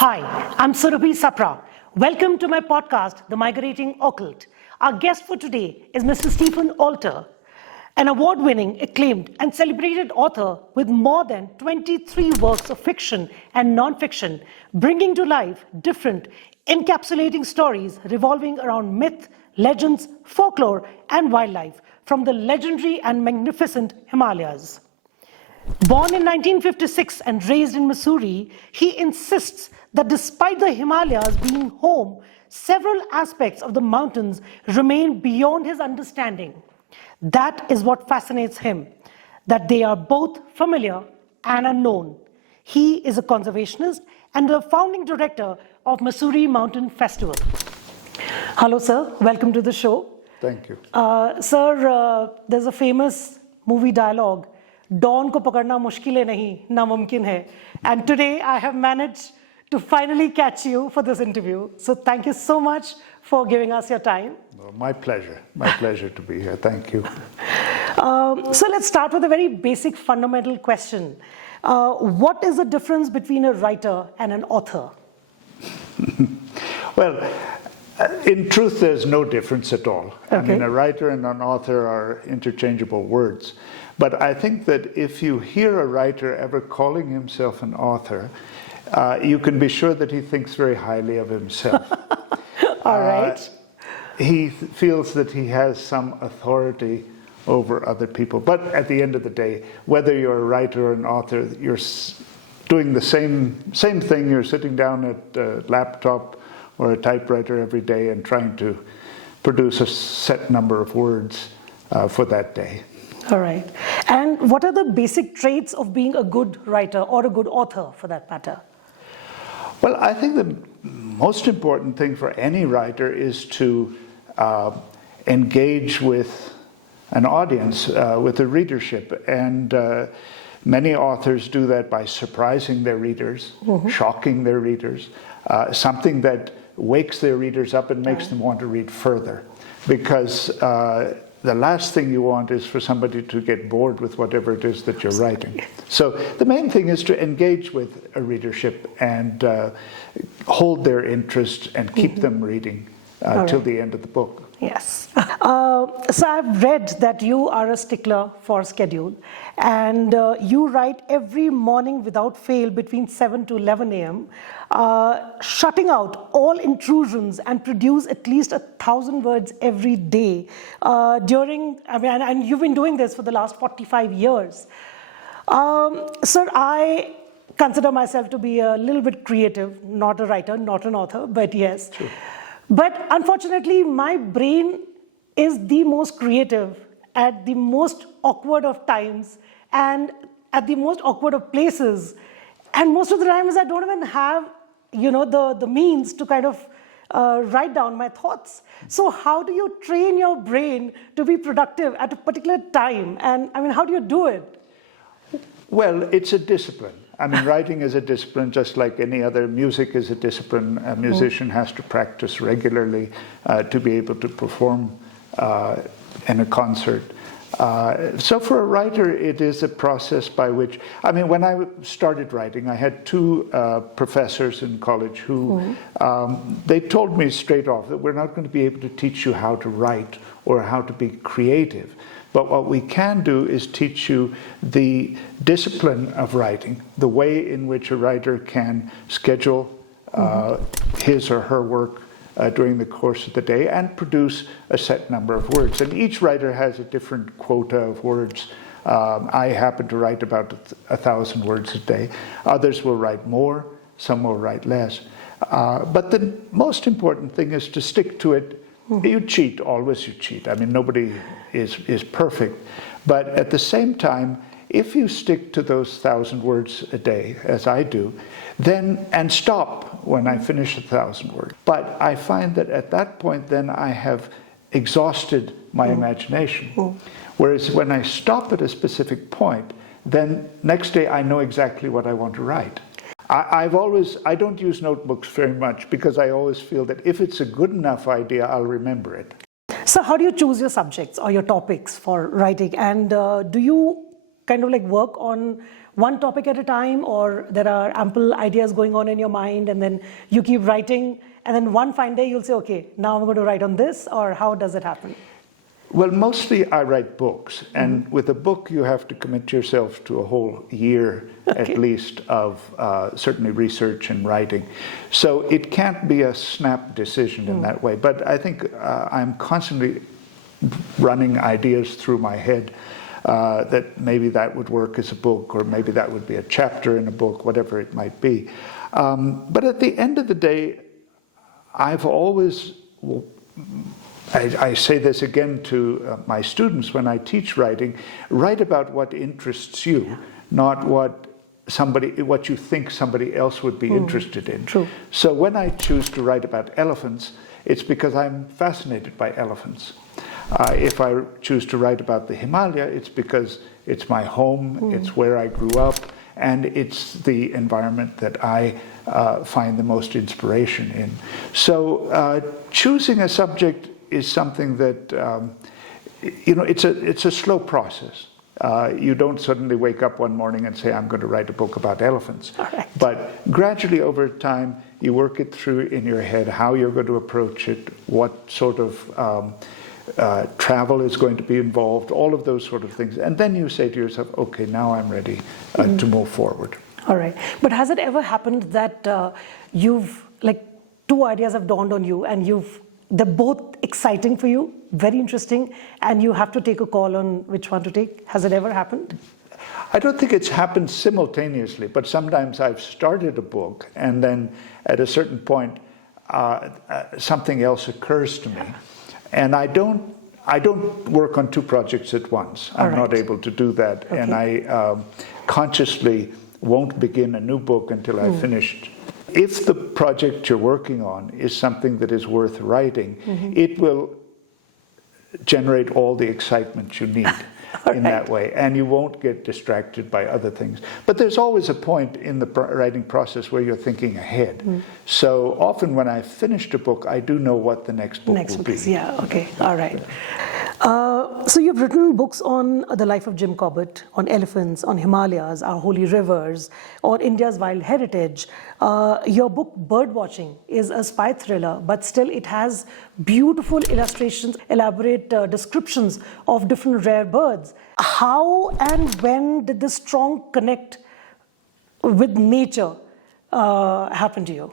Hi, I'm Surabhi Sapra. Welcome to my podcast, The Migrating Occult. Our guest for today is Mr. Stephen Alter, an award-winning, acclaimed, and celebrated author with more than 23 works of fiction and non-fiction, bringing to life different, encapsulating stories revolving around myth, legends, folklore, and wildlife from the legendary and magnificent Himalayas. Born in 1956 and raised in Mussoorie, he insists that despite the Himalayas being home, several aspects of the mountains remain beyond his understanding. That is what fascinates him, that they are both familiar and unknown. He is a conservationist and the founding director of Mussoorie Mountain Festival. Hello, sir. Welcome to the show. Thank you. Sir, there's a famous movie dialogue, Dawn ko pakadna mushkil hai nahi, namumkin hai. And today I have managed to finally catch you for this interview. So thank you so much for giving us your time. Well, my pleasure. My pleasure to be here. Thank you. So let's start with a very basic fundamental question. What is the difference between a writer and an author? Well, in truth, there's no difference at all. Okay. I mean, a writer and an author are interchangeable words. But I think that if you hear a writer ever calling himself an author, you can be sure that he thinks very highly of himself. All right. He feels that he has some authority over other people. But at the end of the day, whether you're a writer or an author, you're doing the same thing. You're sitting down at a laptop or a typewriter every day and trying to produce a set number of words for that day. All right. And what are the basic traits of being a good writer or a good author, for that matter? Well, I think the most important thing for any writer is to engage with an audience, with a readership. And many authors do that by surprising their readers, shocking their readers, something that wakes their readers up and makes them want to read further. Because the last thing you want is for somebody to get bored with whatever it is that you're writing. So the main thing is to engage with a readership and hold their interest and keep them reading till the end of the book. Yes. So I've read that you are a stickler for schedule, and you write every morning without fail between 7 to 11 a.m., shutting out all intrusions and produce at least 1,000 words every day and you've been doing this for the last 45 years. Sir, I consider myself to be a little bit creative, not a writer, not an author, but yes. True. But unfortunately, my brain is the most creative at the most awkward of times and at the most awkward of places. And most of the times I don't even have, the means to kind of write down my thoughts. So how do you train your brain to be productive at a particular time? And I mean, how do you do it? Well, it's a discipline. I mean, writing is a discipline just like any other. Music is a discipline. A musician has to practice regularly to be able to perform in a concert. So for a writer, it is a process by which, I mean, when I started writing, I had two professors in college who, they told me straight off that we're not going to be able to teach you how to write or how to be creative. But what we can do is teach you the discipline of writing, the way in which a writer can schedule his or her work during the course of the day and produce a set number of words. And each writer has a different quota of words. I happen to write about 1,000 words a day. Others will write more, some will write less. But the most important thing is to stick to it. You cheat, always you cheat. I mean, nobody is perfect. But at the same time, if you stick to those 1,000 words a day, as I do, then, and stop when I finish 1,000 words. But I find that at that point, then I have exhausted my imagination. Whereas when I stop at a specific point, then next day I know exactly what I want to write. I don't use notebooks very much because I always feel that if it's a good enough idea, I'll remember it. So how do you choose your subjects or your topics for writing? And do you kind of like work on one topic at a time, or there are ample ideas going on in your mind and then you keep writing and then one fine day you'll say, okay, now I'm going to write on this, or how does it happen? Well, mostly I write books, and with a book you have to commit yourself to a whole year at least of certainly research and writing. So it can't be a snap decision in that way, but I think I'm constantly running ideas through my head that maybe that would work as a book, or maybe that would be a chapter in a book, whatever it might be. But at the end of the day, I've always, I say this again to my students when I teach writing, write about what interests you, not what you think somebody else would be interested in. True. So when I choose to write about elephants, it's because I'm fascinated by elephants. If I choose to write about the Himalaya, it's because it's my home, it's where I grew up, and it's the environment that I find the most inspiration in. So choosing a subject is something that, it's a slow process. You don't suddenly wake up one morning and say, I'm going to write a book about elephants. Right. But gradually over time, you work it through in your head, how you're going to approach it, what sort of travel is going to be involved, all of those sort of things. And then you say to yourself, okay, now I'm ready to move forward. All right. But has it ever happened that you've, like, two ideas have dawned on you and they're both exciting for you, very interesting, and you have to take a call on which one to take? Has it ever happened? I don't think it's happened simultaneously, but sometimes I've started a book and then at a certain point something else occurs to me. And I don't work on two projects at once. I'm not able to do that. Okay. And I consciously won't begin a new book until I've finished. If the project you're working on is something that is worth writing, it will generate all the excitement you need in that way, and you won't get distracted by other things. But there's always a point in the writing process where you're thinking ahead. So often when I've finished a book, I do know what the next book will be. Yeah, okay, all right. So you've written books on the life of Jim Corbett, on elephants, on Himalayas, our holy rivers, on India's wild heritage. Your book, Birdwatching, is a spy thriller, but still it has beautiful illustrations, elaborate descriptions of different rare birds. How and when did this strong connect with nature happen to you?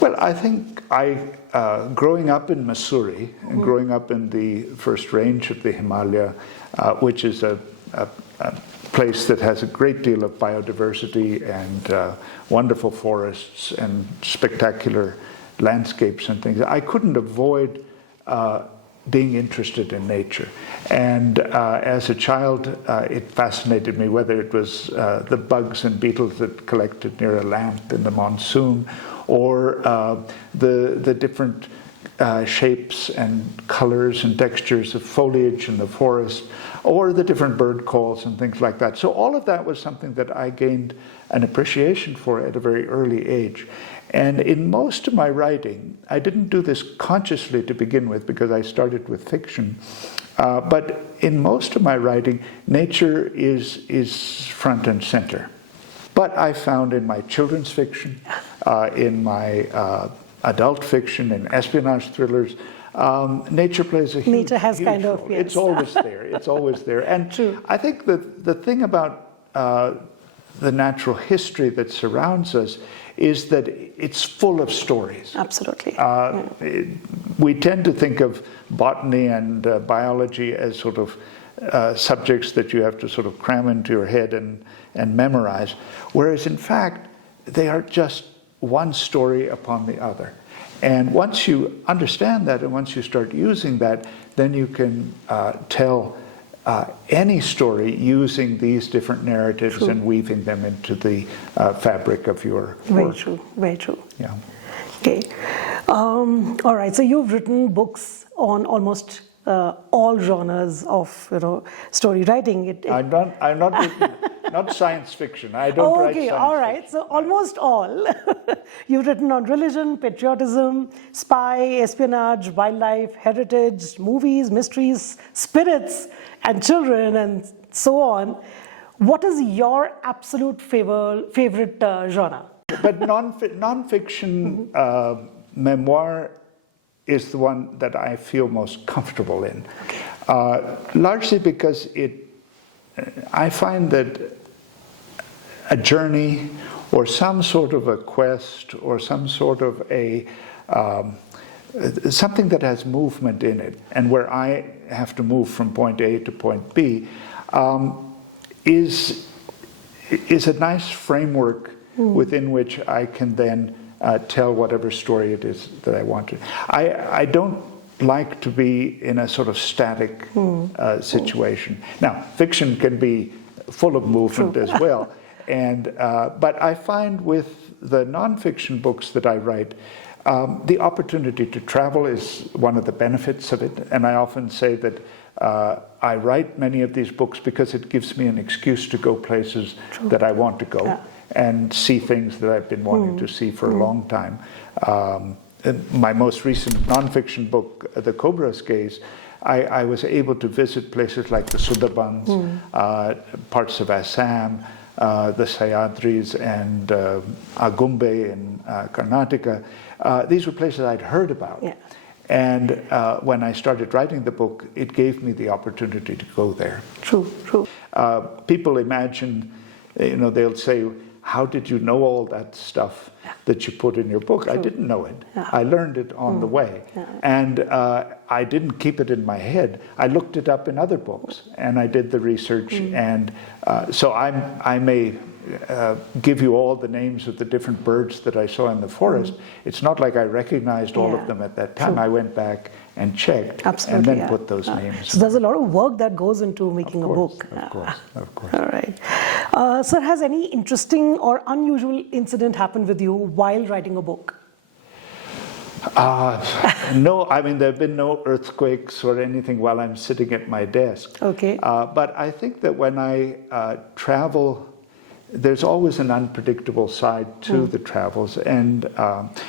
Well, I think growing up in Mussoorie and growing up in the first range of the Himalaya, which is a place that has a great deal of biodiversity and wonderful forests and spectacular landscapes and things, I couldn't avoid being interested in nature. And as a child, it fascinated me, whether it was the bugs and beetles that collected near a lamp in the monsoon, or the different shapes and colors and textures of foliage in the forest, or the different bird calls and things like that. So all of that was something that I gained an appreciation for at a very early age. And in most of my writing, I didn't do this consciously to begin with because I started with fiction, but in most of my writing, nature is front and center. But I found in my children's fiction, in my adult fiction, in espionage thrillers, nature plays a huge, huge role. Yes. It's always there. It's always there. And True. I think that the thing about the natural history that surrounds us is that it's full of stories. Absolutely. We tend to think of botany and biology as sort of subjects that you have to sort of cram into your head and memorize, whereas in fact they are just one story upon the other. And once you understand that and once you start using that, then you can tell any story using these different narratives and weaving them into the fabric of your work. Very true, very true. Yeah. Okay. All right, so you've written books on almost all genres of story writing. I'm not written, not science fiction. I don't write science all right. fiction. So almost all. You've written on religion, patriotism, spy, espionage, wildlife, heritage, movies, mysteries, spirits, and children, and so on. What is your absolute favorite genre? But nonfiction memoir is the one that I feel most comfortable in, largely because I find that a journey or some sort of a quest or some sort of a something that has movement in it, and where I have to move from point A to point B, is a nice framework within which I can then tell whatever story it is that I want to. I don't like to be in a sort of static situation. Now, fiction can be full of movement as well, but I find with the nonfiction books that I write, the opportunity to travel is one of the benefits of it, and I often say that I write many of these books because it gives me an excuse to go places that I want to go and see things that I've been wanting to see for a long time. My most recent nonfiction book, The Cobra's Gaze, I was able to visit places like the Sundarbans, parts of Assam, the Sayadris and Agumbe in Karnataka. These were places I'd heard about. Yeah. And when I started writing the book, it gave me the opportunity to go there. True. People imagine, they'll say, how did you know all that stuff that you put in your book? I didn't know it. I learned it on the way. And I didn't keep it in my head. I looked it up in other books, and I did the research. And so I may give you all the names of the different birds that I saw in the forest. It's not like I recognized all of them at that time. I went back and checked and then put those names. So there's a lot of work that goes into making a book. Of course. All right. Sir, has any interesting or unusual incident happened with you while writing a book? No, I mean, there have been no earthquakes or anything while I'm sitting at my desk. Okay. But I think that when I travel, there's always an unpredictable side to the travels. And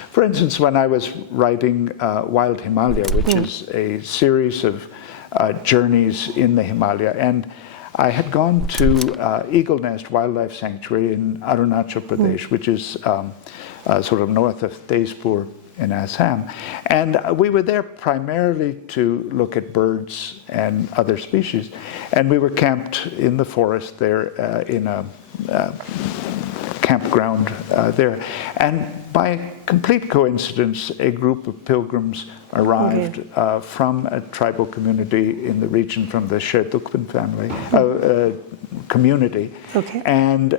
for instance, when I was writing Wild Himalaya, which is a series of journeys in the Himalaya, and I had gone to Eagle Nest Wildlife Sanctuary in Arunachal Pradesh, which is sort of north of Tezpur in Assam. And we were there primarily to look at birds and other species. And we were camped in the forest there in a campground there. And by complete coincidence, a group of pilgrims arrived from a tribal community in the region, from the Shertukpan family community. And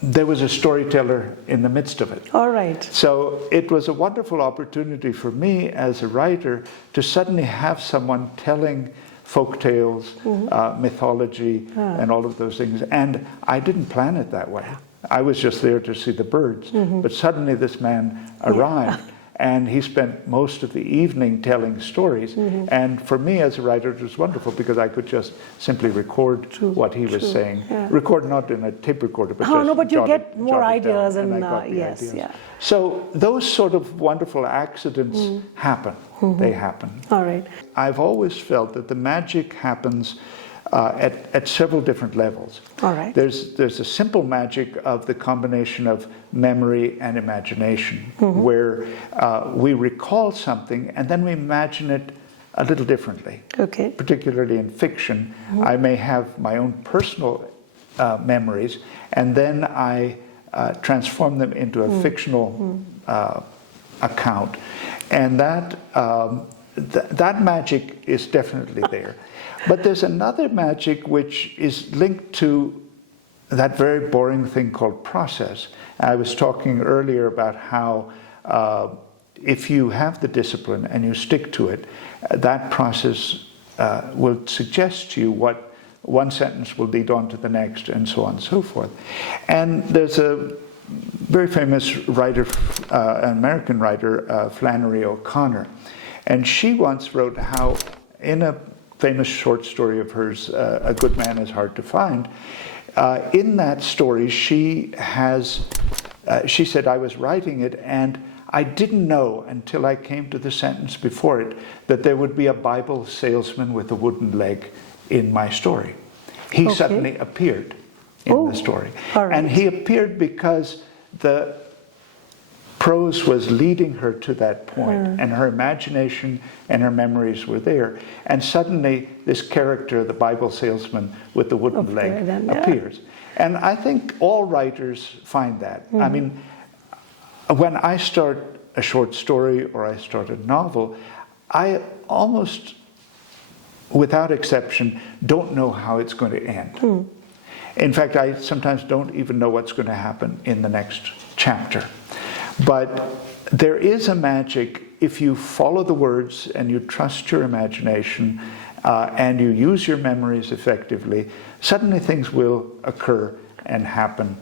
there was a storyteller in the midst of it. All right. So it was a wonderful opportunity for me as a writer to suddenly have someone telling folk tales, mythology, and all of those things. And I didn't plan it that way. I was just there to see the birds. But suddenly this man arrived, and he spent most of the evening telling stories. And for me as a writer, it was wonderful because I could just simply record what he was saying. Record not in a tape recorder, but just but you get more ideas and ideas. So those sort of wonderful accidents happen. They happen. All right. I've always felt that the magic happens at several different levels. All right. There's a simple magic of the combination of memory and imagination, where we recall something and then we imagine it a little differently. Okay. Particularly in fiction, I may have my own personal memories, and then I transform them into a fictional account, and that magic is definitely there. But there's another magic which is linked to that very boring thing called process. I was talking earlier about how if you have the discipline and you stick to it, that process will suggest to you what one sentence will lead on to the next, and so on and so forth. And there's a very famous writer, an American writer, Flannery O'Connor, and she once wrote how in a famous short story of hers, A Good Man is Hard to Find, in that story she said, I was writing it and I didn't know until I came to the sentence before it that there would be a Bible salesman with a wooden leg in my story. He suddenly appeared in the story. All right. And he appeared because the prose was leading her to that point, and her imagination and her memories were there. And suddenly this character, the Bible salesman with the wooden leg, appears. And I think all writers find that. I mean, when I start a short story or I start a novel, I almost, without exception, don't know how it's going to end. In fact, I sometimes don't even know what's going to happen in the next chapter. But there is a magic if you follow the words and you trust your imagination and you use your memories effectively, suddenly things will occur and happen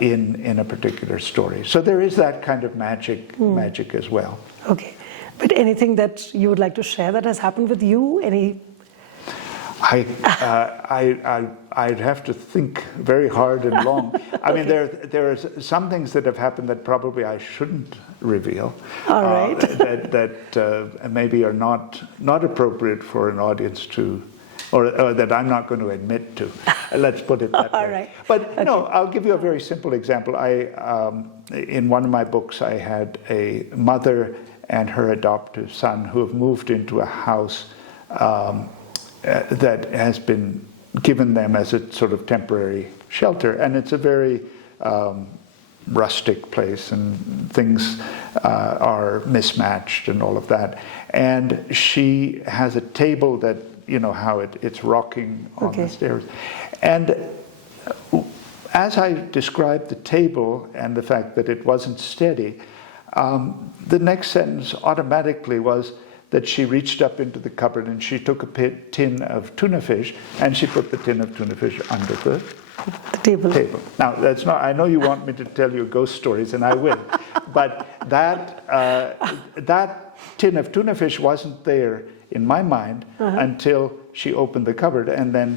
in a particular story. So there is that kind of magic as well. Okay. But anything that you would like to share that has happened with you? I'd have to think very hard and long. I mean, there are some things that have happened that probably I shouldn't reveal. All right. That maybe are not appropriate for an audience to, or that I'm not going to admit to. Let's put it that way. All right. But no, I'll give you a very simple example. In one of my books, I had a mother and her adoptive son who have moved into a house that has been given them as a sort of temporary shelter, and it's a very rustic place, and things are mismatched and all of that. And she has a table that, you know how it's rocking on the stairs. And as I described the table and the fact that it wasn't steady, the next sentence automatically was that she reached up into the cupboard and she took a tin of tuna fish and she put the tin of tuna fish under the table. Now, that's not, I know you want me to tell you ghost stories, and I will, but that tin of tuna fish wasn't there in my mind until she opened the cupboard, and then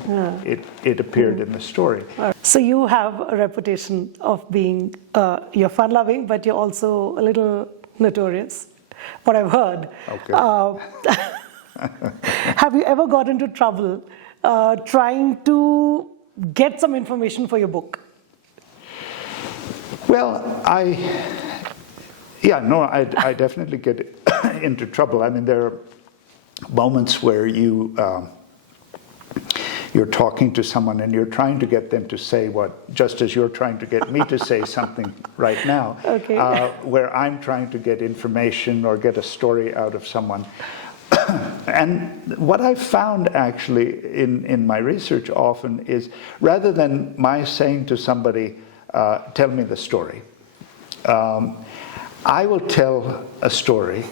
it appeared in the story. So you have a reputation of being, you're fun-loving, but you're also a little notorious, what I've heard. Okay. Have you ever got into trouble trying to get some information for your book? Well, I definitely get into trouble. I mean, there are moments where you're talking to someone and you're trying to get them to say just as you're trying to get me to say something right now, where I'm trying to get information or get a story out of someone. And what I've found actually in my research often is, rather than my saying to somebody, tell me the story, I will tell a story,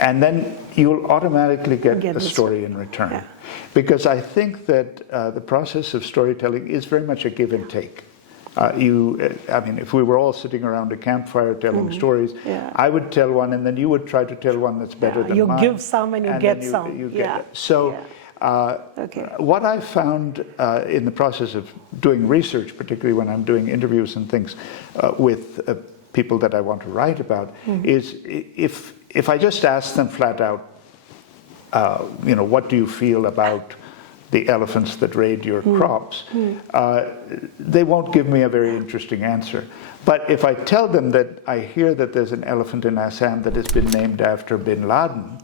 and then you'll automatically get a story in return. Yeah. Because I think that the process of storytelling is very much a give and take. I mean, if we were all sitting around a campfire telling stories, I would tell one, and then you would try to tell one that's better than mine. You give some and you get some. You get it. So what I found in the process of doing research, particularly when I'm doing interviews and things with people that I want to write about, is if I just ask them flat out, what do you feel about the elephants that raid your crops? They won't give me a very interesting answer. But if I tell them that I hear that there's an elephant in Assam that has been named after bin Laden,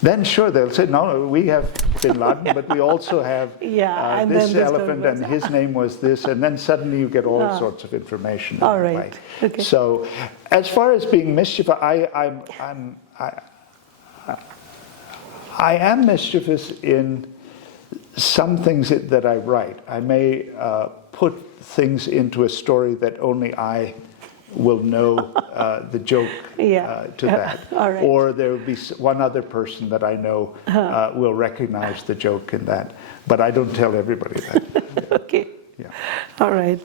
then sure, they'll say, no, we have bin Laden, but we also have this elephant, and his name was this, and then suddenly you get all sorts of information. All right. Okay. So as far as being mischievous, I am mischievous in some things that I write. I may put things into a story that only I will know the joke to that. All right. Or there will be one other person that I know will recognize the joke in that. But I don't tell everybody that. Okay. Yeah. All right.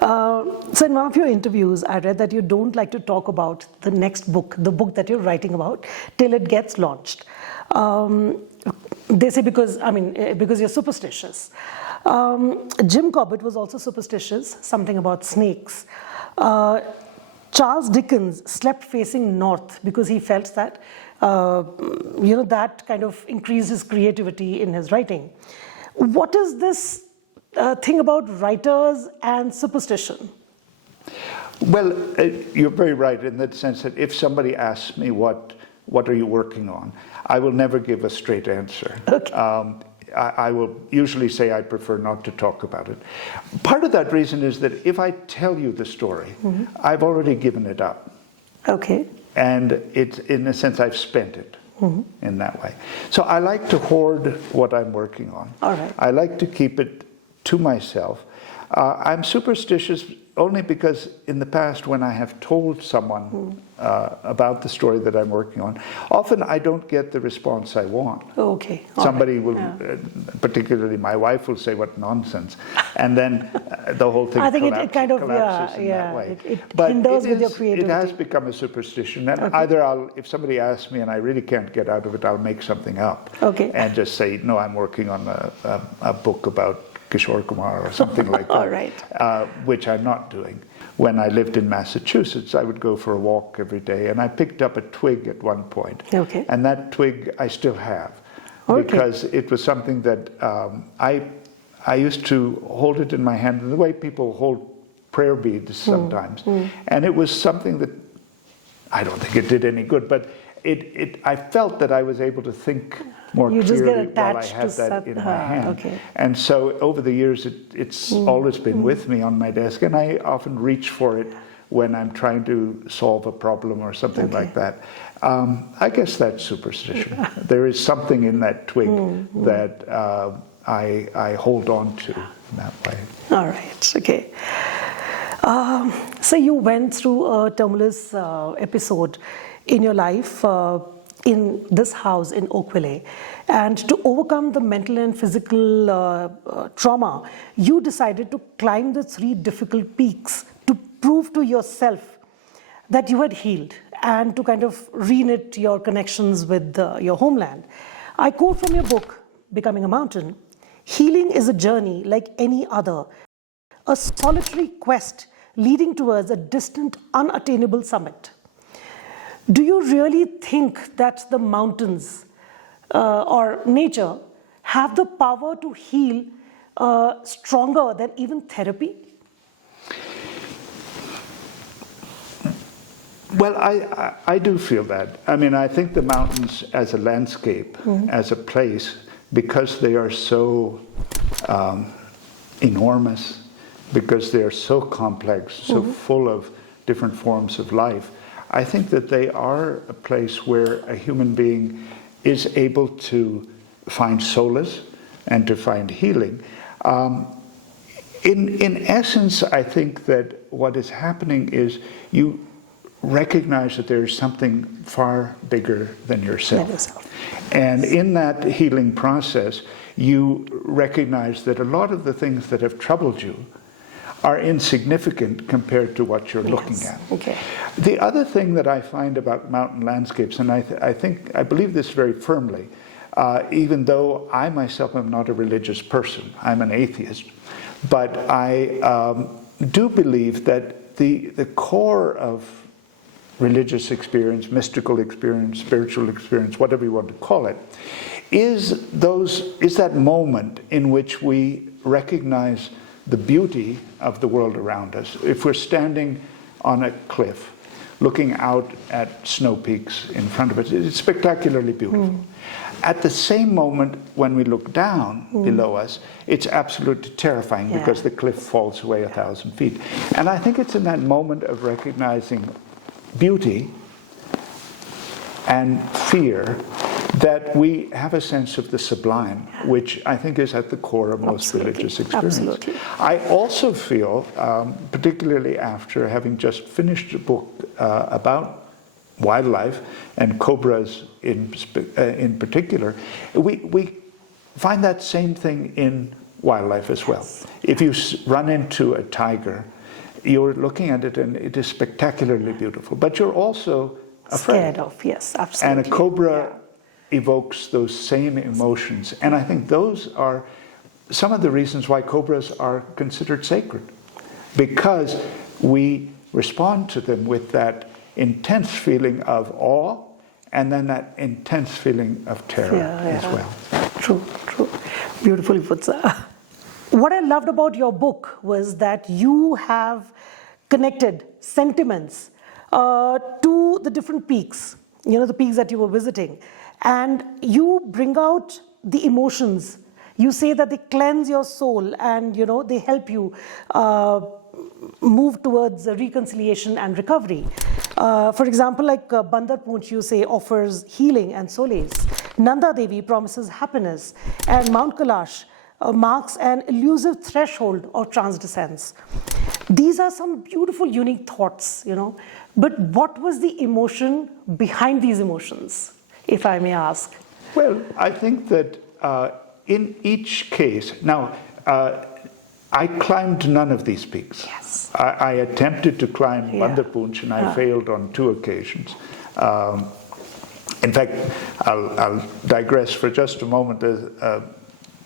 So in one of your interviews, I read that you don't like to talk about the next book, the book that you're writing about, till it gets launched. They say because you're superstitious. Jim Corbett was also superstitious, something about snakes. Charles Dickens slept facing north because he felt that, that kind of increased his creativity in his writing. What is this thing about writers and superstition? Well, you're very right in the sense that if somebody asks me what are you working on, I will never give a straight answer. Okay. I will usually say I prefer not to talk about it. Part of that reason is that if I tell you the story, I've already given it up. Okay. And it's, in a sense, I've spent it in that way. So I like to hoard what I'm working on. All right. I like to keep it to myself. I'm superstitious only because in the past when I have told someone about the story that I'm working on, often I don't get the response I want. Okay. Somebody will, particularly my wife, will say, "What nonsense," and then the whole thing I think it kind of, collapses in that way. It But hinders it with your is, creativity. it has become a superstition, and either if somebody asks me and I really can't get out of it, I'll make something up and just say, "No, I'm working on a book about Kishore Kumar," or something like that. All right. Which I'm not doing. When I lived in Massachusetts, I would go for a walk every day, and I picked up a twig at one point. Okay. And that twig I still have, because it was something that I used to hold it in my hand, the way people hold prayer beads sometimes. And it was something that, I don't think it did any good, but I felt that I was able to think more clearly while I had that in my hand. Okay. And so over the years, it's always been with me on my desk, and I often reach for it when I'm trying to solve a problem or something like that. I guess that's superstition. There is something in that twig that I hold on to in that way. All right, okay. So you went through a tumultuous episode in your life in this house in Oakville, and to overcome the mental and physical trauma, you decided to climb the 3 difficult peaks to prove to yourself that you had healed and to kind of reknit your connections with your homeland. I quote from your book, Becoming a Mountain: "Healing is a journey like any other, a solitary quest leading towards a distant, unattainable summit." Do you really think that the mountains or nature have the power to heal stronger than even therapy? Well, I do feel that. I mean, I think the mountains as a landscape, as a place, because they are so enormous, because they are so complex, so full of different forms of life, I think that they are a place where a human being is able to find solace and to find healing. In essence, I think that what is happening is you recognize that there is something far bigger than yourself. And in that healing process, you recognize that a lot of the things that have troubled you are insignificant compared to what you're looking at. Okay. The other thing that I find about mountain landscapes, and I believe this very firmly, even though I myself am not a religious person, I'm an atheist, but I do believe that the core of religious experience, mystical experience, spiritual experience, whatever you want to call it, is that moment in which we recognize the beauty of the world around us. If we're standing on a cliff, looking out at snow peaks in front of us, it's spectacularly beautiful. At the same moment, when we look down below us, it's absolutely terrifying because the cliff falls away 1,000 feet. And I think it's in that moment of recognizing beauty and fear that we have a sense of the sublime, which I think is at the core of most religious experience. Absolutely. I also feel, particularly after having just finished a book about wildlife and cobras in particular, we find that same thing in wildlife as well. If you run into a tiger, you're looking at it and it is spectacularly beautiful, but you're also afraid. Scared of, yes, absolutely. And a cobra evokes those same emotions. And I think those are some of the reasons why cobras are considered sacred, because we respond to them with that intense feeling of awe and then that intense feeling of terror as well. True, true. Beautifully put, sir. What I loved about your book was that you have connected sentiments to the different peaks, the peaks that you were visiting, and you bring out the emotions. You say that they cleanse your soul and, they help you move towards reconciliation and recovery. For example, like Bandar Poonch, you say, offers healing and solace. Nanda Devi promises happiness, and Mount Kailash marks an elusive threshold of transcendence. These are some beautiful, unique thoughts, But what was the emotion behind these emotions, if I may ask? Well, I think that in each case, now, I climbed none of these peaks. Yes. I attempted to climb Bandar Poonch, and I failed on 2 occasions. In fact, I'll digress for just a moment. There's a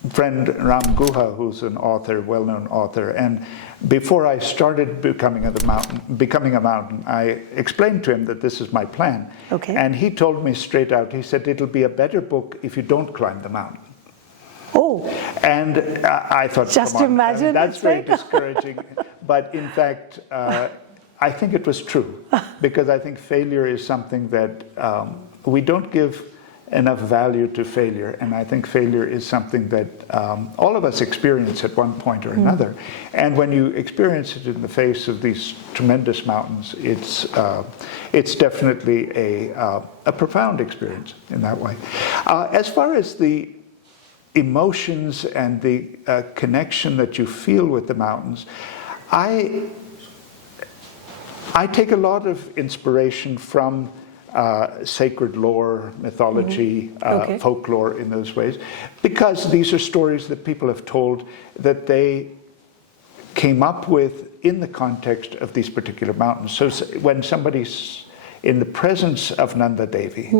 friend, Ram Guha, who's an author, well-known author, and before I started becoming a mountain, I explained to him that this is my plan. Okay. And he told me straight out, he said, it'll be a better book if you don't climb the mountain. Oh. And I thought, just come on, imagine. that's very discouraging. But in fact, I think it was true, because I think failure is something that we don't give enough value to failure, and I think failure is something that all of us experience at one point or another. And when you experience it in the face of these tremendous mountains, it's definitely a profound experience in that way. As far as the emotions and the connection that you feel with the mountains, I take a lot of inspiration from sacred lore, mythology, folklore in those ways, because these are stories that people have told that they came up with in the context of these particular mountains. So when somebody's in the presence of Nanda Devi,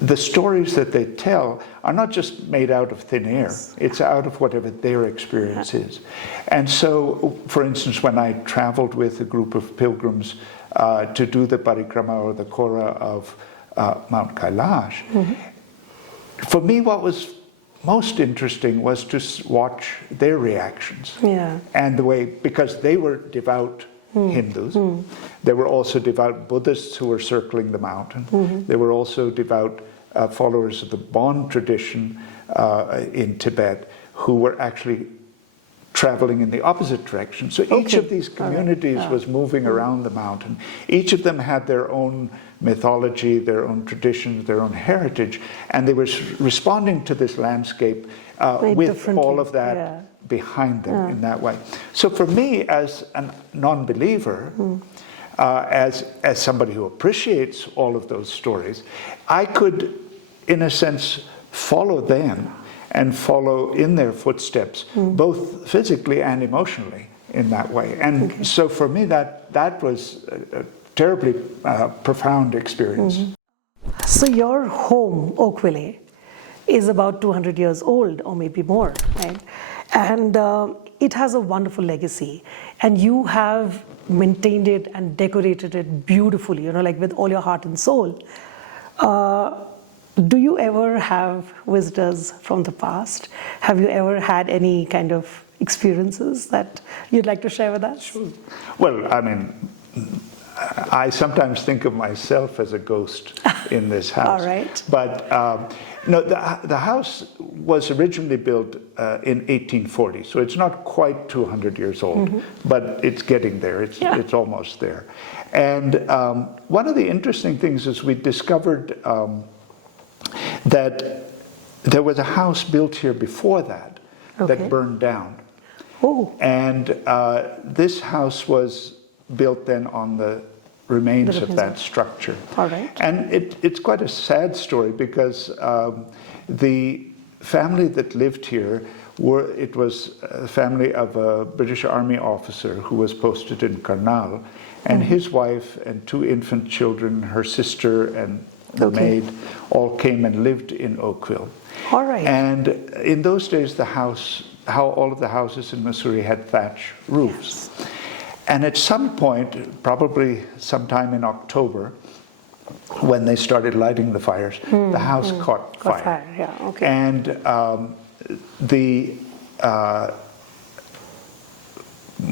the stories that they tell are not just made out of thin air, it's out of whatever their experience is. And so, for instance, when I traveled with a group of pilgrims to do the parikrama or the Kora of Mount Kailash, for me what was most interesting was to watch their reactions. And the way, because they were devout Hindus, there were also devout Buddhists who were circling the mountain. There were also devout followers of the Bon tradition in Tibet who were actually traveling in the opposite direction. So each of these communities was moving around the mountain. Each of them had their own mythology, their own traditions, their own heritage, and they were responding to this landscape with all of that behind them in that way. So for me, as a non-believer, as somebody who appreciates all of those stories, I could, in a sense, follow them and follow in their footsteps, both physically and emotionally in that way. And so for me, that was a terribly profound experience. So your home, Oakville, is about 200 years old, or maybe more, right? And it has a wonderful legacy. And you have maintained it and decorated it beautifully, like with all your heart and soul. Do you ever have visitors from the past? Have you ever had any kind of experiences that you'd like to share with us? Sure. Well, I mean, I sometimes think of myself as a ghost in this house. All right. But no, the house was originally built in 1840, so it's not quite 200 years old, but it's getting there. It's almost there. And one of the interesting things is we discovered that there was a house built here before that that burned down. Oh. And this house was built then on the remains of that structure. All right. And it's quite a sad story, because the family that lived here it was a family of a British Army officer who was posted in Karnal, and his wife and 2 infant children, her sister and the maid, all came and lived in Oakville. All right. And in those days, all of the houses in Msuri had thatch roofs. Yes. And at some point, probably sometime in October, when they started lighting the fires, the house caught fire. Yeah, okay. And the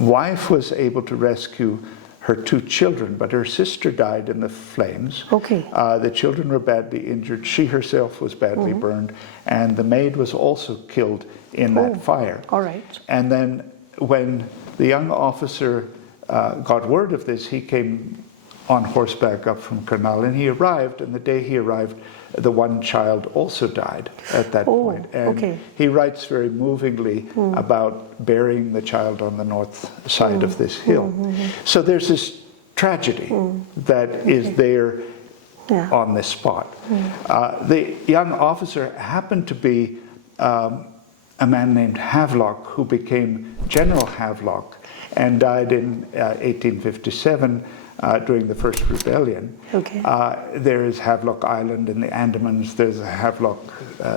wife was able to rescue her 2 children, but her sister died in the flames. Okay. The children were badly injured. She herself was badly burned, and the maid was also killed in that fire. All right. And then when the young officer got word of this, he came on horseback up from Karnal, and he arrived, and the day he arrived, the one child also died at that point. And he writes very movingly about burying the child on the north side of this hill. So there's this tragedy that is there on this spot. The young officer happened to be a man named Havelock, who became General Havelock and died in 1857 during the first rebellion. Okay. There is Havelock Island in the Andamans. There's a Havelock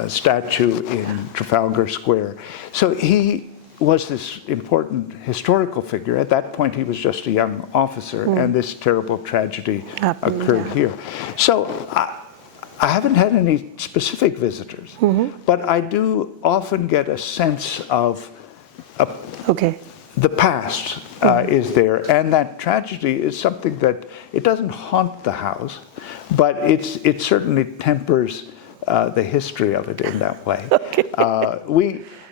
statue in Trafalgar Square. So he was this important historical figure. At that point, he was just a young officer, and this terrible tragedy occurred here. So I haven't had any specific visitors, but I do often get a sense of the past is there, and that tragedy is something that it doesn't haunt the house, but it certainly tempers the history of it in that way.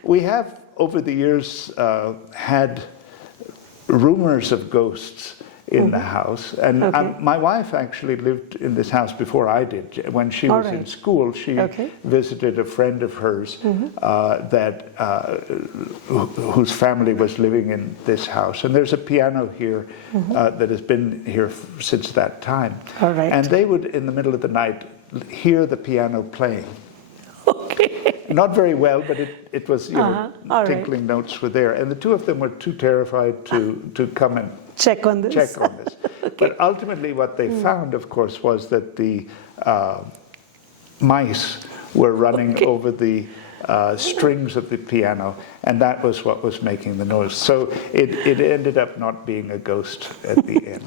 We have over the years had rumors of ghosts in the house, and my wife actually lived in this house before I did. When she was in school, she visited a friend of hers whose family was living in this house, and there's a piano here that has been here since that time. And they would, in the middle of the night, hear the piano playing. Not very well, but it was, tinkling notes were there, and the 2 of them were too terrified to come and check on this. But ultimately what they found, of course, was that the mice were running over the strings of the piano, and that was what was making the noise. So it ended up not being a ghost at the end.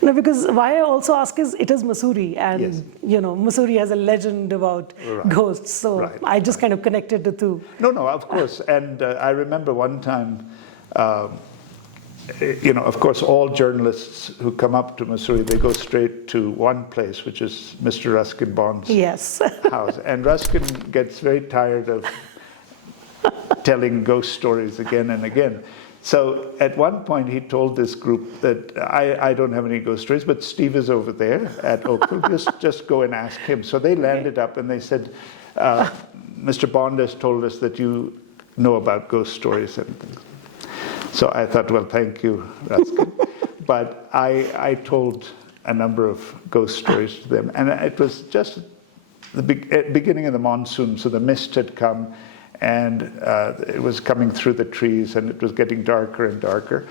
No, because why I also ask is it is Mussoorie, and Mussoorie has a legend about ghosts, so I just kind of connected the 2. No, of course. And I remember one time, of course, all journalists who come up to Msuri, they go straight to one place, which is Mr. Ruskin Bond's house. And Ruskin gets very tired of telling ghost stories again and again. So at one point he told this group that I don't have any ghost stories, but Steve is over there at Oakville. just go and ask him. So they landed up and they said, Mr. Bond has told us that you know about ghost stories and things. So I thought, well, thank you, Ruskin. But I told a number of ghost stories to them. And it was just the beginning of the monsoon, so the mist had come, and it was coming through the trees, and it was getting darker and darker.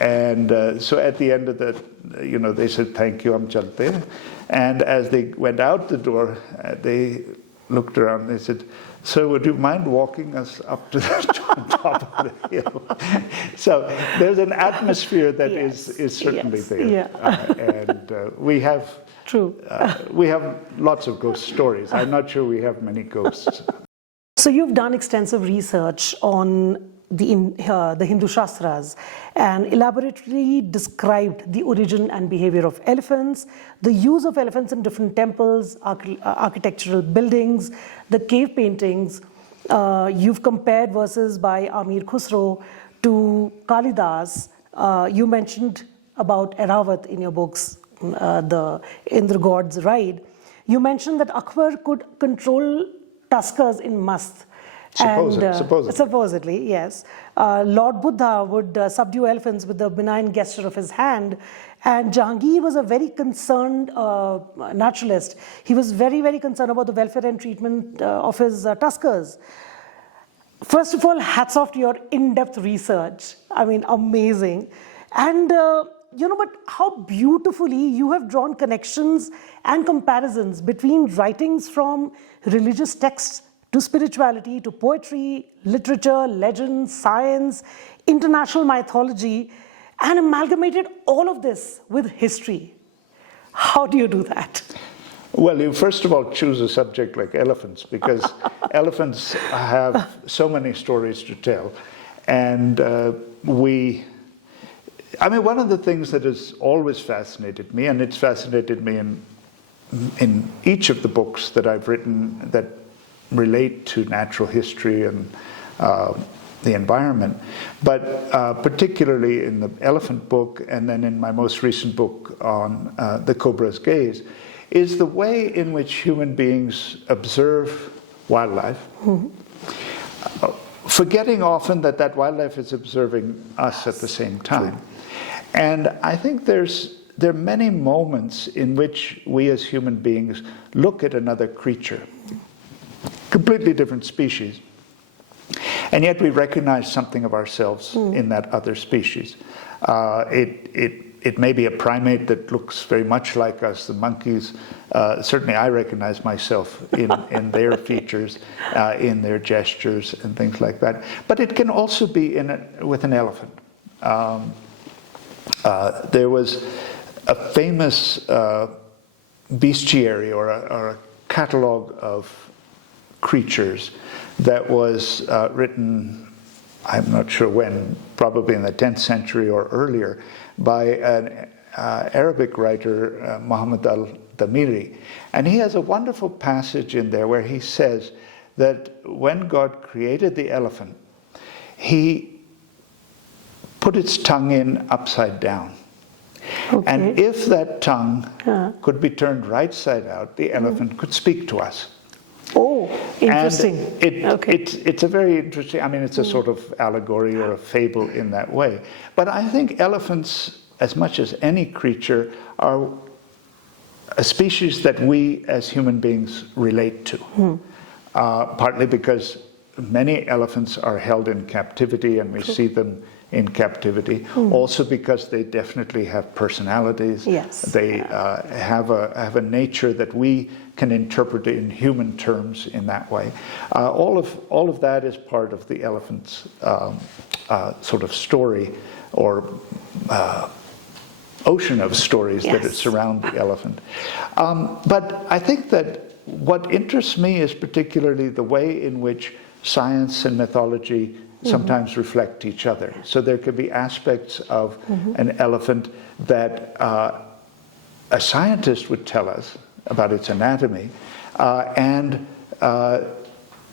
And so at the end of the, they said, thank you, Chalte. And as they went out the door, they looked around, they said, sir, would you mind walking us up to the top of the hill? So there's an atmosphere that is certainly there. And we have lots of ghost stories. I'm not sure we have many ghosts. So you've done extensive research on the Hindu Shastras and elaborately described the origin and behavior of elephants, the use of elephants in different temples, architectural buildings, the cave paintings. You've compared verses by Amir Khusro to Kalidas. You mentioned about Eravat in your books, the Indra God's Ride. You mentioned that Akbar could control tuskers in Mast. Supposedly, yes. Lord Buddha would subdue elephants with the benign gesture of his hand. And Jahangir was a very concerned naturalist. He was very, very concerned about the welfare and treatment of his tuskers. First of all, hats off to your in-depth research. I mean, amazing. And, but how beautifully you have drawn connections and comparisons between writings from religious texts to spirituality, to poetry, literature, legends, science, international mythology, and amalgamated all of this with history. How do you do that? Well, you first of all choose a subject like elephants, because elephants have so many stories to tell. And one of the things that has always fascinated me, and it's fascinated me in each of the books that I've written that relate to natural history and the environment, but particularly in the elephant book and then in my most recent book on the cobra's gaze, is the way in which human beings observe wildlife, forgetting often that that wildlife is observing us at the same time. And I think there are many moments in which we as human beings look at another creature, completely different species, and yet we recognize something of ourselves in that other species. It may be a primate that looks very much like us, the monkeys. Certainly I recognize myself in their features, in their gestures and things like that. But it can also be with an elephant. There was a famous bestiary or a catalogue of creatures that was written, I'm not sure when, probably in the 10th century or earlier, by an Arabic writer, Muhammad al-Damiri. And he has a wonderful passage in there where he says that when God created the elephant, he put its tongue in upside down. Okay. And if that tongue could be turned right side out, the elephant could speak to us. Oh, interesting. And it's a very interesting, it's a sort of allegory or a fable in that way. But I think elephants, as much as any creature, are a species that we as human beings relate to. Partly because many elephants are held in captivity and we see them in captivity. Also because they definitely have personalities. Yes. They have a nature that we can interpret in human terms in that way. All of that is part of the elephant's sort of story or ocean of stories that surround the elephant. But I think that what interests me is particularly the way in which science and mythology sometimes reflect each other. So there could be aspects of an elephant that a scientist would tell us about its anatomy, and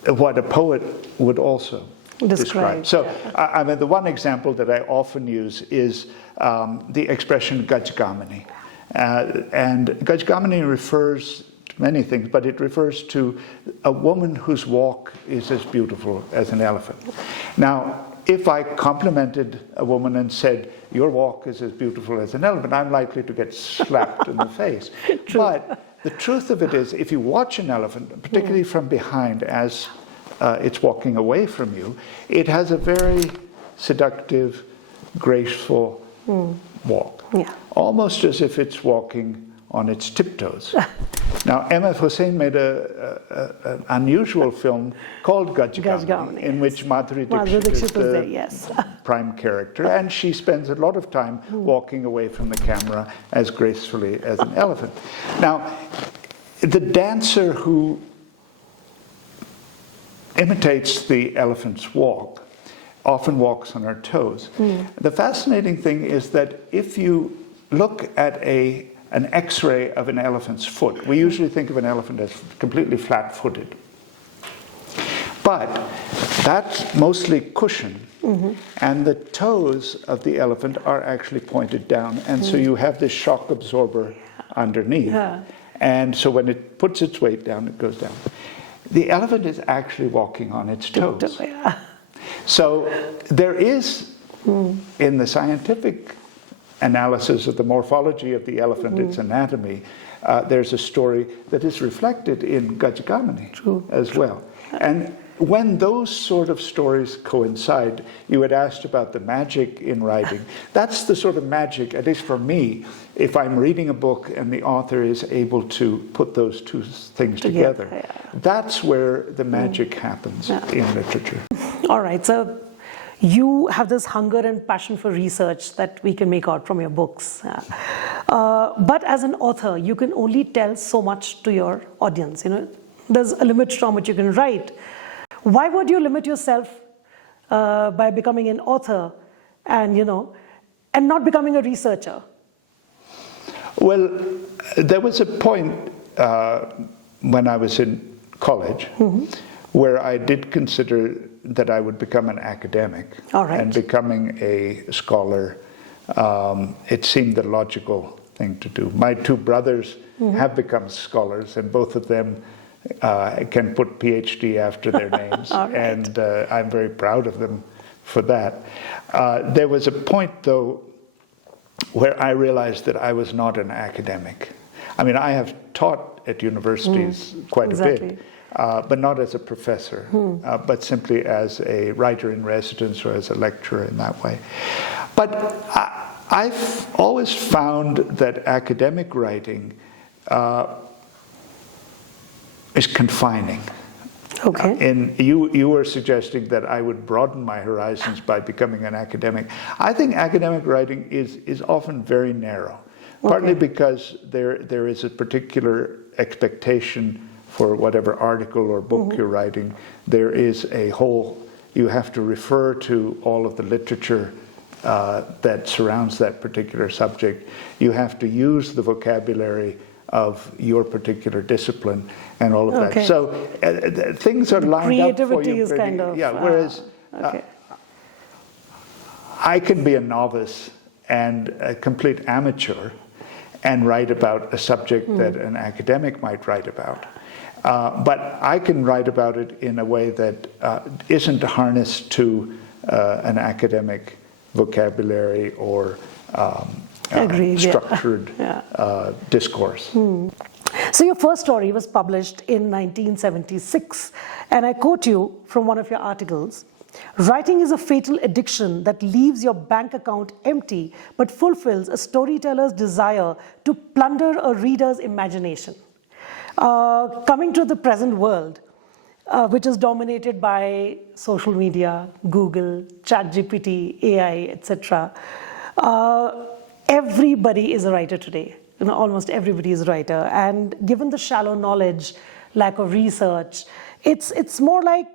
what a poet would also describe. So, the one example that I often use is the expression Gajgamani. And Gajgamani refers to many things, but it refers to a woman whose walk is as beautiful as an elephant. Now, if I complimented a woman and said, your walk is as beautiful as an elephant, I'm likely to get slapped in the face. True. But the truth of it is, if you watch an elephant, particularly from behind as it's walking away from you, it has a very seductive, graceful walk. Yeah. Almost as if it's walking on its tiptoes. Now, Mf Hussain made an unusual film called Gajgamani, in which Madhuri Dixit is the prime character, and she spends a lot of time walking away from the camera as gracefully as an elephant. Now, the dancer who imitates the elephant's walk often walks on her toes. The fascinating thing is that if you look at an X-ray of an elephant's foot, we usually think of an elephant as completely flat-footed. But that's mostly cushion, and the toes of the elephant are actually pointed down, and so you have this shock absorber underneath. And so when it puts its weight down, it goes down. The elephant is actually walking on its toes. So there is, in the scientific analysis of the morphology of the elephant, its anatomy, there's a story that is reflected in Gajgamani as well. And when those sort of stories coincide, you had asked about the magic in writing. That's the sort of magic, at least for me, if I'm reading a book and the author is able to put those two things together. That's where the magic happens in literature. All right, so you have this hunger and passion for research that we can make out from your books. But as an author, you can only tell so much to your audience. There's a limit to how much you can write. Why would you limit yourself by becoming an author and not becoming a researcher? Well, there was a point when I was in college where I did consider that I would become an academic. All right. And becoming a scholar, it seemed the logical thing to do. My two brothers have become scholars, and both of them can put PhD after their names. All right. And I'm very proud of them for that. There was a point, though, where I realized that I was not an academic. I mean, I have taught at universities quite a bit, but not as a professor, but simply as a writer in residence or as a lecturer in that way. But I've always found that academic writing is confining. Okay. And you were suggesting that I would broaden my horizons by becoming an academic. I think academic writing is often very narrow, partly because there is a particular expectation for whatever article or book you're writing. There is you have to refer to all of the literature that surrounds that particular subject. You have to use the vocabulary of your particular discipline and all of that. So things are lined up for you. Creativity is kind of... Yeah, whereas I can be a novice and a complete amateur and write about a subject that an academic might write about. But I can write about it in a way that isn't harnessed to an academic vocabulary or structured discourse. So your first story was published in 1976, and I quote you from one of your articles: "Writing is a fatal addiction that leaves your bank account empty but fulfills a storyteller's desire to plunder a reader's imagination." Coming to the present world, which is dominated by social media, Google, ChatGPT, AI, etc., everybody is a writer today. Almost everybody is a writer. And given the shallow knowledge, lack of research, it's more like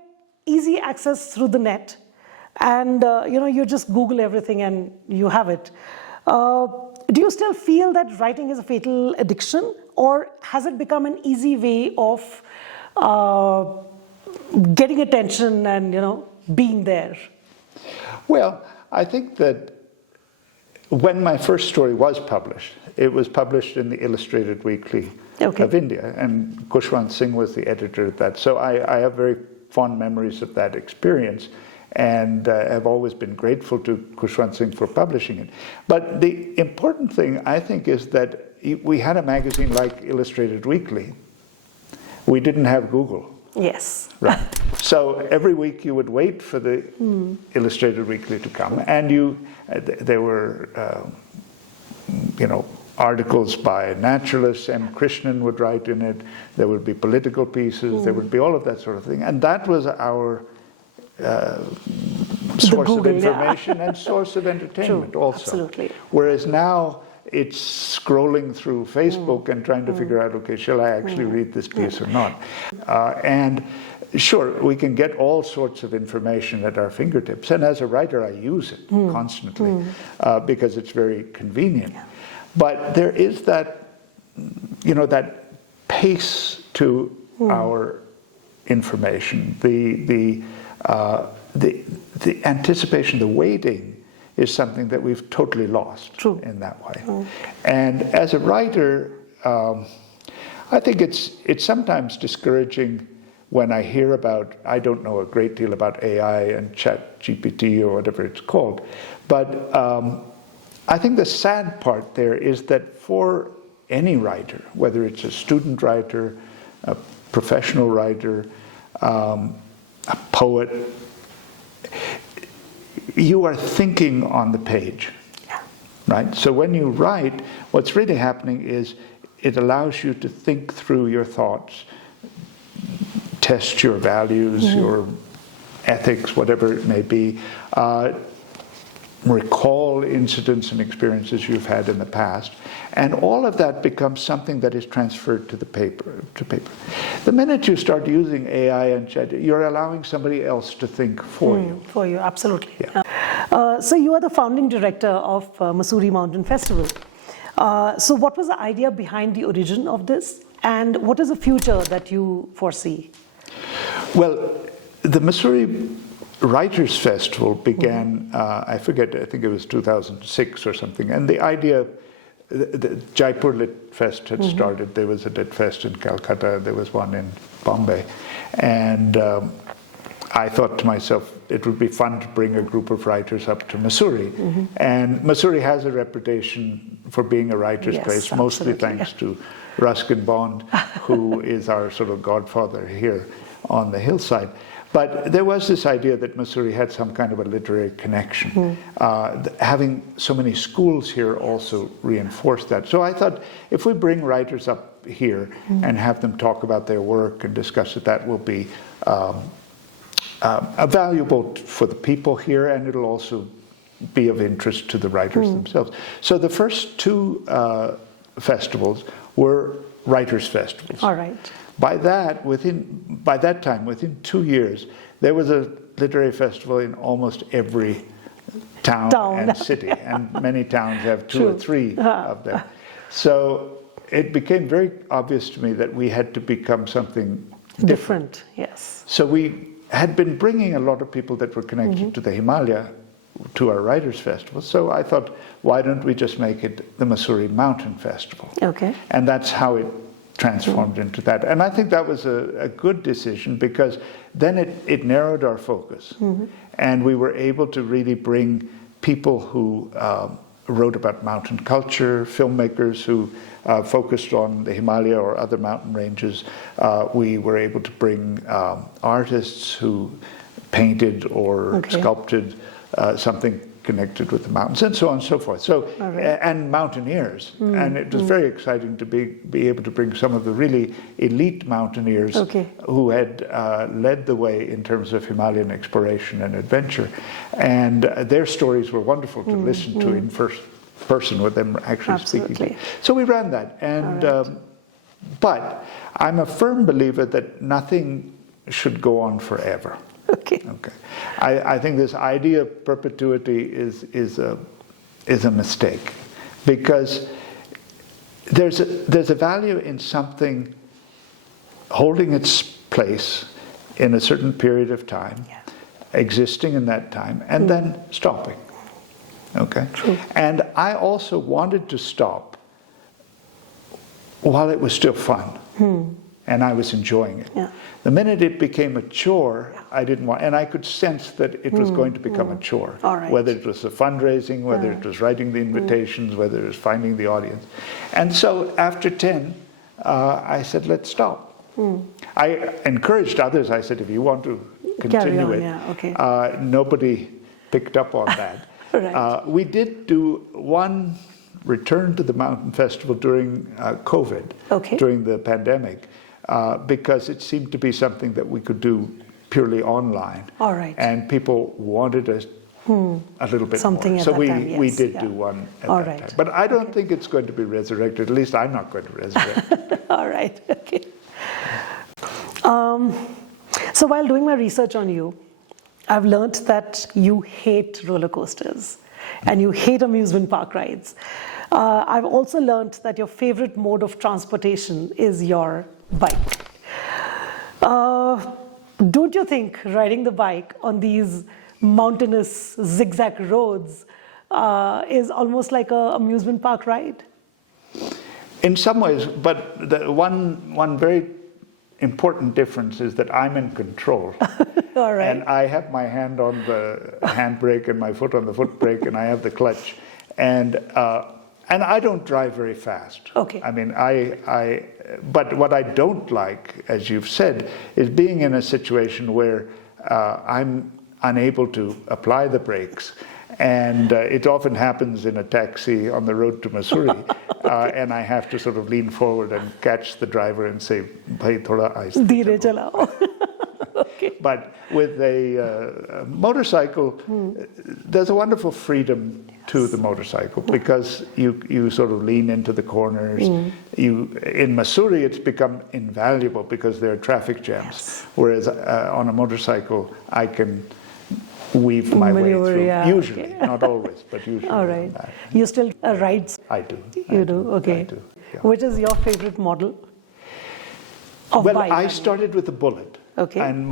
easy access through the net. And you just Google everything and you have it. Do you still feel that writing is a fatal addiction, or has it become an easy way of getting attention and being there? Well, I think that when my first story was published, it was published in the Illustrated Weekly of India, and Khushwant Singh was the editor of that. So I have very fond memories of that experience, and have always been grateful to Khushwant Singh for publishing it. But the important thing, I think, is that we had a magazine like Illustrated Weekly. We didn't have Google. Yes. Right. So every week you would wait for the Illustrated Weekly to come, and there were articles by naturalists. M. Krishnan would write in it. There would be political pieces. There would be all of that sort of thing, and that was our source of information and source of entertainment also. Absolutely. Whereas now it's scrolling through Facebook and trying to figure out, okay, shall I actually read this piece or not? And sure, we can get all sorts of information at our fingertips. And as a writer, I use it constantly because it's very convenient. But there is that, that pace to our information, the anticipation, the waiting is something that we've totally lost in that way. And as a writer, I think it's sometimes discouraging when I hear about, I don't know a great deal about AI and ChatGPT or whatever it's called, but I think the sad part there is that for any writer, whether it's a student writer, a professional writer, a poet, you are thinking on the page, right? So when you write, what's really happening is it allows you to think through your thoughts, test your values, your ethics, whatever it may be, recall incidents and experiences you've had in the past, and all of that becomes something that is transferred to the paper. The minute you start using AI and chat, you're allowing somebody else to think for you. For you, absolutely. Yeah. So you are the founding director of Mussoorie Mountain Festival. So what was the idea behind the origin of this, and what is the future that you foresee? Well, the Mussoorie Writers' Festival began, I forget, I think it was 2006 or something, and the idea, the Jaipur Lit Fest had started. There was a Lit Fest in Calcutta, there was one in Bombay, and I thought to myself, it would be fun to bring a group of writers up to Mussoorie. And Mussoorie has a reputation for being a writer's place, mostly thanks to Ruskin Bond, who is our sort of godfather here on the hillside. But there was this idea that Mussoorie had some kind of a literary connection. Having so many schools here also reinforced that. So I thought, if we bring writers up here and have them talk about their work and discuss it, that will be valuable for the people here, and it'll also be of interest to the writers themselves. So the first two festivals were writers' festivals. All right. By that time, within 2 years, there was a literary festival in almost every town and city, and many towns have two or three of them. So it became very obvious to me that we had to become something different. Yes. So we had been bringing a lot of people that were connected to the Himalaya to our Writers' Festival. So I thought, why don't we just make it the Mussoorie Mountain Festival? Okay. And that's how it transformed into that. And I think that was a good decision, because then it narrowed our focus. And we were able to really bring people who wrote about mountain culture, filmmakers who focused on the Himalaya or other mountain ranges. We were able to bring artists who painted or sculpted something connected with the mountains, and so on and so forth. So, and mountaineers. And it was very exciting to be able to bring some of the really elite mountaineers who had led the way in terms of Himalayan exploration and adventure. And their stories were wonderful to listen to in first person with them actually speaking. So we ran that. And but I'm a firm believer that nothing should go on forever. Okay. I think this idea of perpetuity is a mistake, because there's a value in something holding its place in a certain period of time, existing in that time, and then stopping. Okay. True. And I also wanted to stop while it was still fun. And I was enjoying it. The minute it became a chore, I didn't want, and I could sense that it was going to become a chore. Whether it was the fundraising, whether it was writing the invitations, whether it was finding the audience. And so after 10, I said, let's stop. I encouraged others. I said, if you want to continue it, nobody picked up on that. We did do one return to the Mountain Festival during COVID, during the pandemic. Because it seemed to be something that we could do purely online. And people wanted us a little bit more. So we did do one at that time. But I don't think it's going to be resurrected. At least I'm not going to resurrect it. All right, okay. So while doing my research on you, I've learned that you hate roller coasters and you hate amusement park rides. I've also learned that your favorite mode of transportation is your bike. Don't you think riding the bike on these mountainous zigzag roads is almost like an amusement park ride? In some ways, but the one very important difference is that I'm in control. And I have my hand on the handbrake and my foot on the foot brake, and I have the clutch. And I don't drive very fast. I mean, but what I don't like, as you've said, is being in a situation where I'm unable to apply the brakes. And it often happens in a taxi on the road to Mussoorie. And I have to sort of lean forward and catch the driver and say, "Bhai, thoda aahiste chalo." But with a motorcycle, there's a wonderful freedom to the motorcycle because you sort of lean into the corners. In Msuri, it's become invaluable because there are traffic jams. Whereas on a motorcycle, I can weave my way through. Usually, not always, but usually. All right. You still ride? I do. You do? Okay. I do. Yeah. Which is your favorite model of Well, bike? I started with a bullet. Okay. And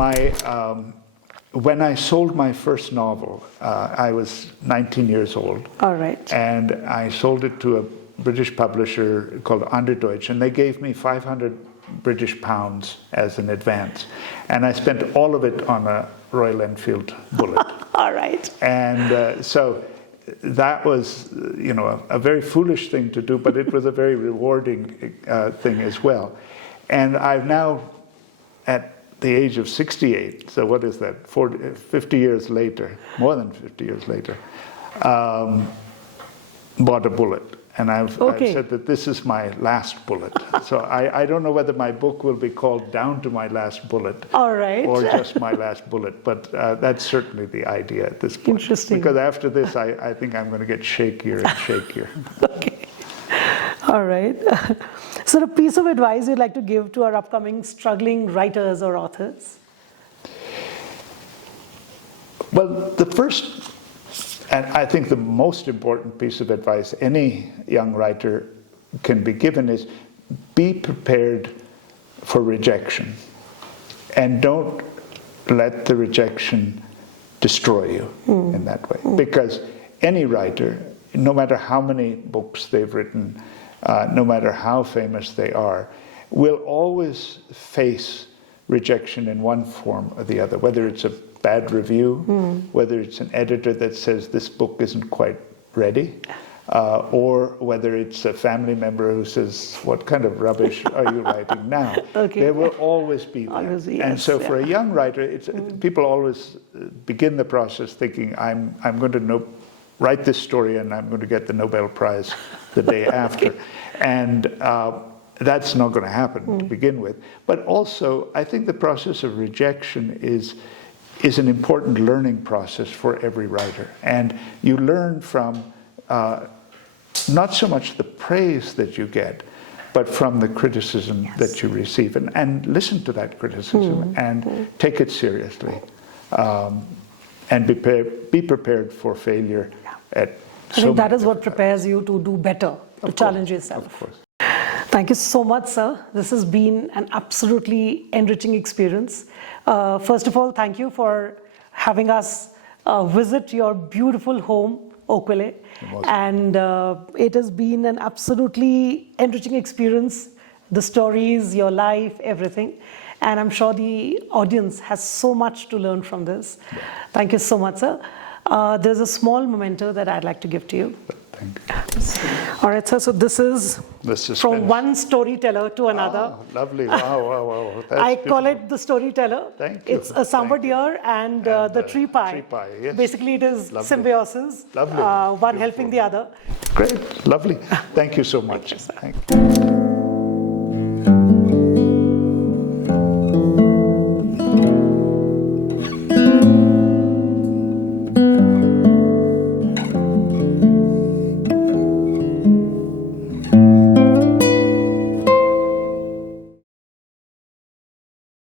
when I sold my first novel, I was 19 years old. All right. And I sold it to a British publisher called Anderdeutsch, and they gave me 500 British pounds as an advance. And I spent all of it on a Royal Enfield bullet. All right. And so that was, a very foolish thing to do, but it was a very rewarding thing as well. And I've now, at the age of 68, so what is that, 50 years later, more than 50 years later, bought a bullet. And I've said that this is my last bullet. So I don't know whether my book will be called Down to My Last Bullet. All right. Or just My Last Bullet. But that's certainly the idea at this point. Interesting. Because after this, I think I'm going to get shakier and shakier. Okay. All right. So a piece of advice you'd like to give to our upcoming struggling writers or authors? Well, the first, and I think the most important piece of advice any young writer can be given is be prepared for rejection. And don't let the rejection destroy you in that way. Because any writer, no matter how many books they've written, no matter how famous they are, will always face rejection in one form or the other, whether it's a bad review, whether it's an editor that says this book isn't quite ready, or whether it's a family member who says, what kind of rubbish are you writing now? Okay. There will always be that. Always, yes, and so for a young writer, people always begin the process thinking, I'm going to write this story and I'm going to get the Nobel Prize the day after. And that's not going to happen to begin with. But also, I think the process of rejection is an important learning process for every writer. And you learn from not so much the praise that you get, but from the criticism that you receive. And listen to that criticism and take it seriously. And be prepared for failure at I think that is what prepares you to do better, to challenge yourself. Of course. Thank you so much, sir. This has been an absolutely enriching experience. First of all, thank you for having us visit your beautiful home, Oakwille. And it has been an absolutely enriching experience, the stories, your life, everything. And I'm sure the audience has so much to learn from this. Yeah. Thank you so much, sir. There's a small memento that I'd like to give to you. Thank you. All right, sir. So this is from one storyteller to another. Oh, lovely. Wow. I call it the Storyteller. Thank you. It's a sambar deer and the tree pie. Tree pie, yes. Basically, it is lovely. Symbiosis. Lovely. One helping the other. Great. Lovely. Thank you so much. Thank you, sir. Thank you.